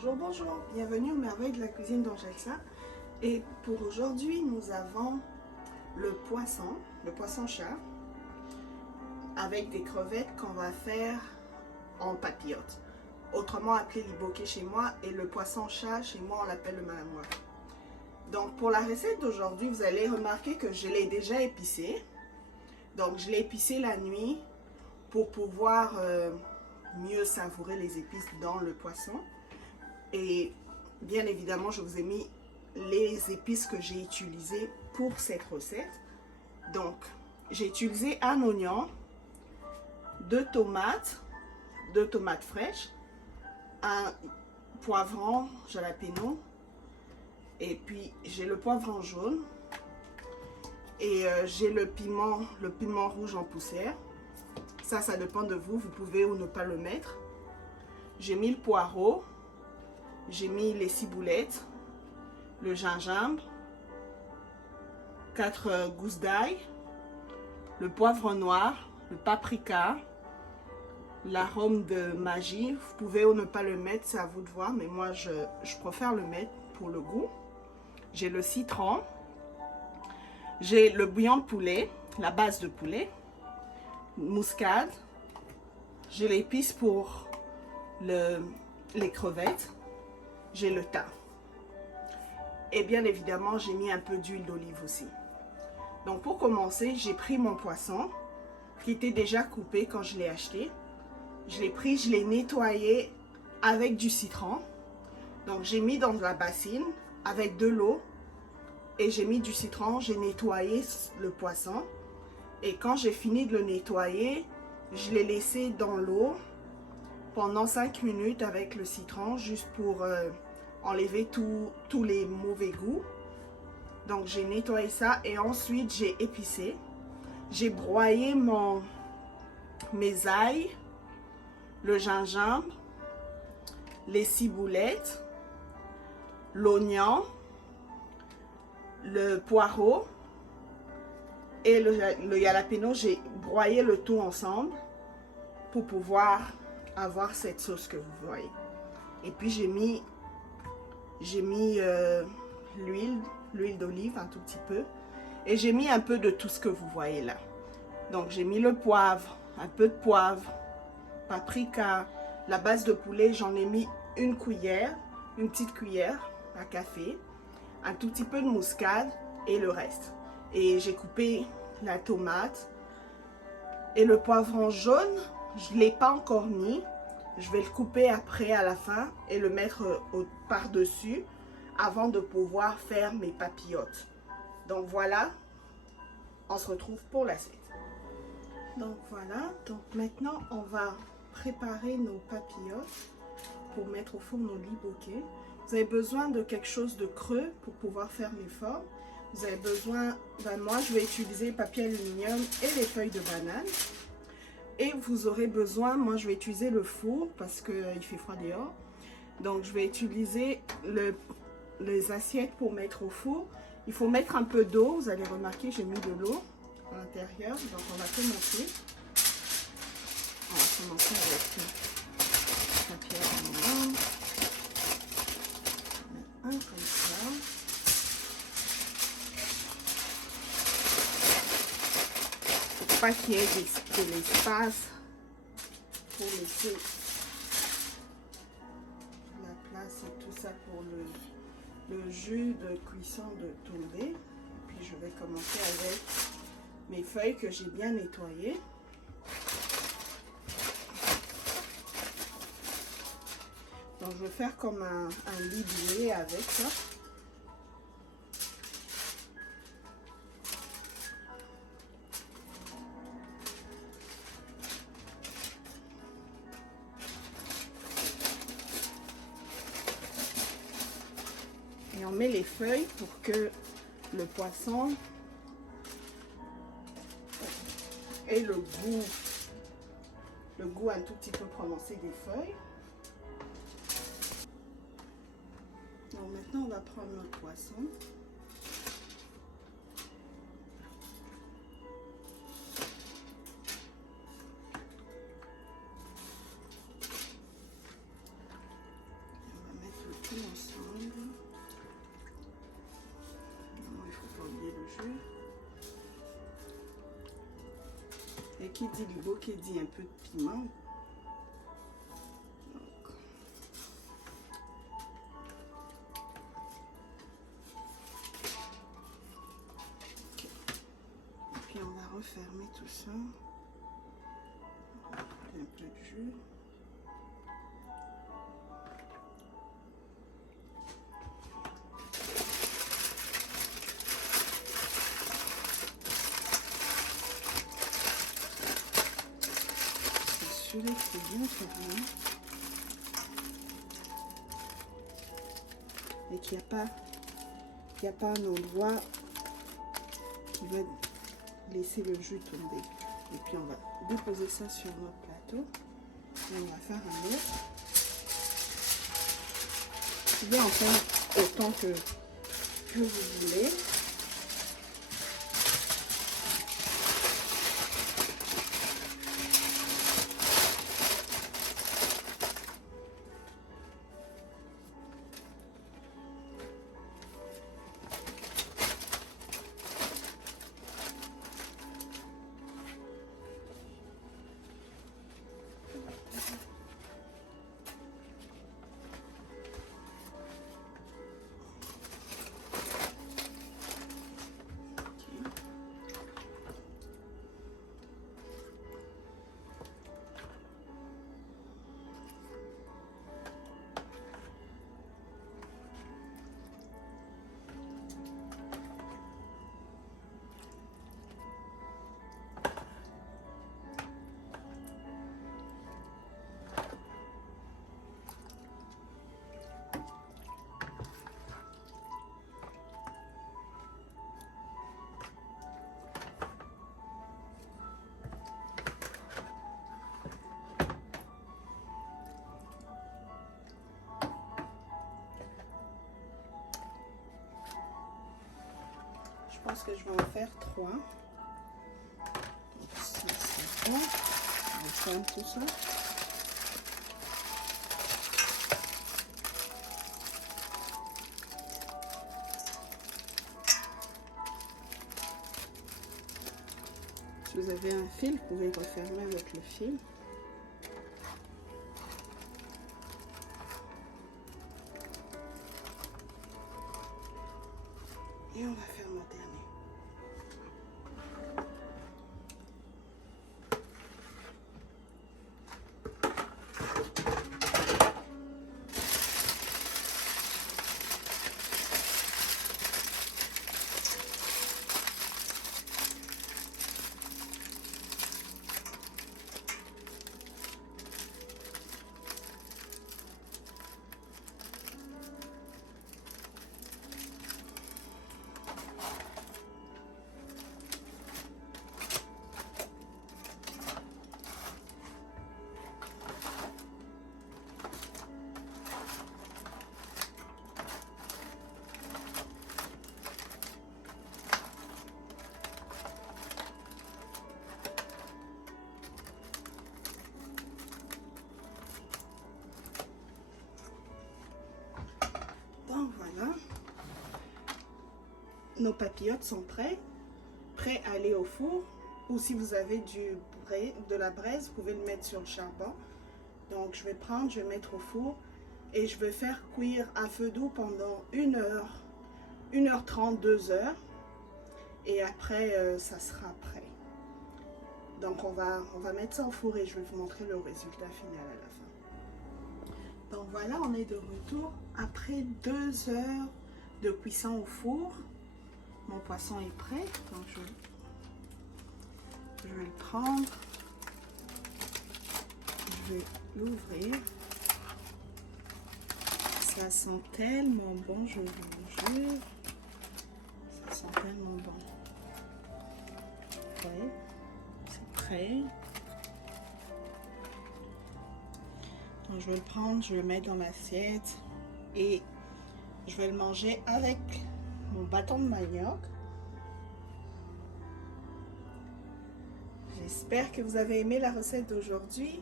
Bonjour, bonjour, bienvenue aux merveilles de la cuisine d'Angelsa. Et pour aujourd'hui, nous avons le poisson-chat, avec des crevettes qu'on va faire en papillote. Autrement appelé l'iboké chez moi, et le poisson-chat, chez moi, on l'appelle le malamois. Donc pour la recette d'aujourd'hui, vous allez remarquer que je l'ai déjà épicé. Donc je l'ai épicé la nuit pour pouvoir mieux savourer les épices dans le poisson. Et bien évidemment, je vous ai mis les épices que j'ai utilisées pour cette recette. Donc, j'ai utilisé un oignon, deux tomates fraîches, un poivron jalapeno, et puis j'ai le poivron jaune, et j'ai le piment rouge en poussière. Ça dépend de vous, vous pouvez ou ne pas le mettre. J'ai mis le poireau. J'ai mis les ciboulettes, le gingembre, 4 gousses d'ail, le poivre noir, le paprika, l'arôme de magie. Vous pouvez ou ne pas le mettre, c'est à vous de voir, mais moi je préfère le mettre pour le goût. J'ai le citron, j'ai le bouillon de poulet, la base de poulet, muscade, j'ai l'épice pour les crevettes. J'ai le thym. Et bien évidemment, j'ai mis un peu d'huile d'olive aussi. Donc pour commencer, j'ai pris mon poisson qui était déjà coupé quand je l'ai acheté. Je l'ai pris, je l'ai nettoyé avec du citron. Donc j'ai mis dans la bassine avec de l'eau et j'ai mis du citron. J'ai nettoyé le poisson. Et quand j'ai fini de le nettoyer, je l'ai laissé dans l'eau pendant 5 minutes avec le citron, juste pour enlever tous les mauvais goûts. Donc j'ai nettoyé ça et ensuite j'ai épicé. J'ai broyé mes ails, le gingembre, les ciboulettes, l'oignon, le poireau et le jalapeno. J'ai broyé le tout ensemble pour pouvoir avoir cette sauce que vous voyez. Et puis j'ai mis l'huile d'olive un tout petit peu. Et j'ai mis un peu de tout ce que vous voyez là. Donc j'ai mis le poivre, un peu de poivre, paprika, la base de poulet, j'en ai mis une petite cuillère à café, un tout petit peu de muscade et le reste. Et j'ai coupé la tomate et le poivron jaune. Je ne l'ai pas encore mis. Je vais le couper après à la fin et le mettre par-dessus avant de pouvoir faire mes papillotes. Donc voilà, on se retrouve pour l'assiette. Donc voilà, donc maintenant on va préparer nos papillotes pour mettre au four nos liboké. Vous avez besoin de quelque chose de creux pour pouvoir faire les formes. Vous avez besoin, moi je vais utiliser papier aluminium et les feuilles de banane. Et vous aurez besoin, moi je vais utiliser le four parce qu'il fait froid dehors. Donc je vais utiliser les assiettes pour mettre au four. Il faut mettre un peu d'eau, vous allez remarquer j'ai mis de l'eau à l'intérieur. Donc on va commencer. On va commencer avec le papier aluminium. Un comme ça. Pas qu'il y ait de l'espace pour laisser la place et tout ça pour le jus de cuisson de tomber. Puis je vais commencer avec mes feuilles que j'ai bien nettoyées. Donc je vais faire comme un libier avec ça. Et on met les feuilles pour que le poisson ait le goût un tout petit peu prononcé des feuilles. Donc maintenant on va prendre notre poisson. qui dit Libo, qui dit un peu de piment. Puis on va refermer tout ça. Un peu de jus. Assurer que c'est bien fermé et qu'il n'y a pas un endroit qui va laisser le jus tomber. Et puis on va déposer ça sur notre plateau et on va faire un autre. Vous pouvez en faire autant que vous voulez. Je pense que je vais en faire 3. Donc, ça, c'est bon. On ferme tout ça. Si vous avez un fil, vous pouvez refermer avec le fil. Et on va faire le dernier. Donc voilà, nos papillotes sont prêts à aller au four. Ou si vous avez de la braise, vous pouvez le mettre sur le charbon. Donc je vais prendre, je vais mettre au four et je vais faire cuire à feu doux pendant 1 heure, 1h30, 2 heures. Et après, ça sera prêt. Donc on va mettre ça au four et je vais vous montrer le résultat final à la fin. Donc voilà, on est de retour après 2 heures de cuisson au four. Mon poisson est prêt, donc je vais le prendre. Je vais l'ouvrir. Ça sent tellement bon, je vous jure. Ça sent tellement bon. Ouais, c'est prêt. Donc, je vais le prendre, je vais le mettre dans l'assiette et je vais le manger avec mon bâton de manioc. J'espère que vous avez aimé la recette d'aujourd'hui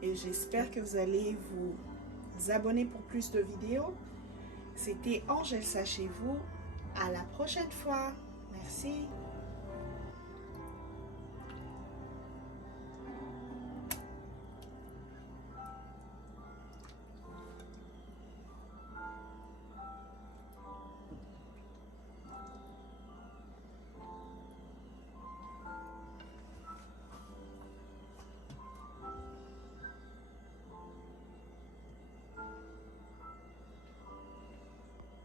et j'espère que vous allez vous abonner pour plus de vidéos. C'était Angèle chez vous. À la prochaine fois. Merci.